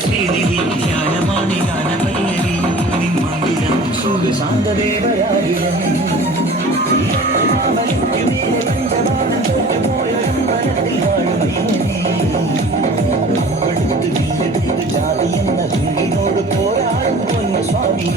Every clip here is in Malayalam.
ശ്രീനിധി ധ്യാനമാണി ഗാനപല്ലവി നിൻ മന്ദിരം സുഖശാന്തദേവരാജിരം മേലെ പഞ്ചപാദം തോറ്റുപോയൊരമ്പലത്തിൽ വാഴുമയ്യടുത്ത് വീടെടുത്ത് ജാതി എന്ന ഹിന്ദിനോട് പോരാടും പൊന്നു സ്വാമി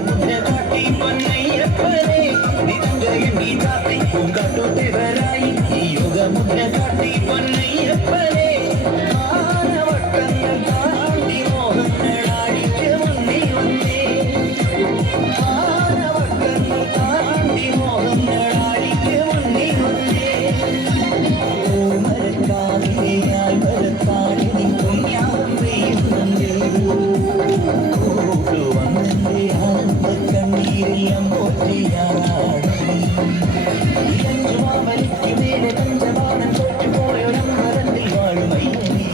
മുദ്ര കാട്ടി പൊന്നയ്യപ്പനെ നിരഞ്ജയം ഗീതാത്തി പൂങ്കാട്ടുദേവരായി ഈ യോഗമുദ്ര കാട്ടി പൊന്നയ്യപ്പനെ ആനവട്ടങ്ങൾ താണ്ടി മോഹങ്ങളാടിക്ക് മുന്നേ ഒന്നേ ആനവട്ടങ്ങൾ താണ്ടി മോഹങ്ങളാടിക്ക് മുന്നേ ഒന്നേ മരക്കാതിയാൽ മരത്താടി നിൻ പുണ്യാഹം പെയ്യുന്നുണ്ട് കണ്ണീരെല്ലാം പോറ്റിയാറാടി മേലെ പഞ്ചപാദം തോറ്റുപോയൊരമ്പലത്തിൽ വാഴുമയ്യനീ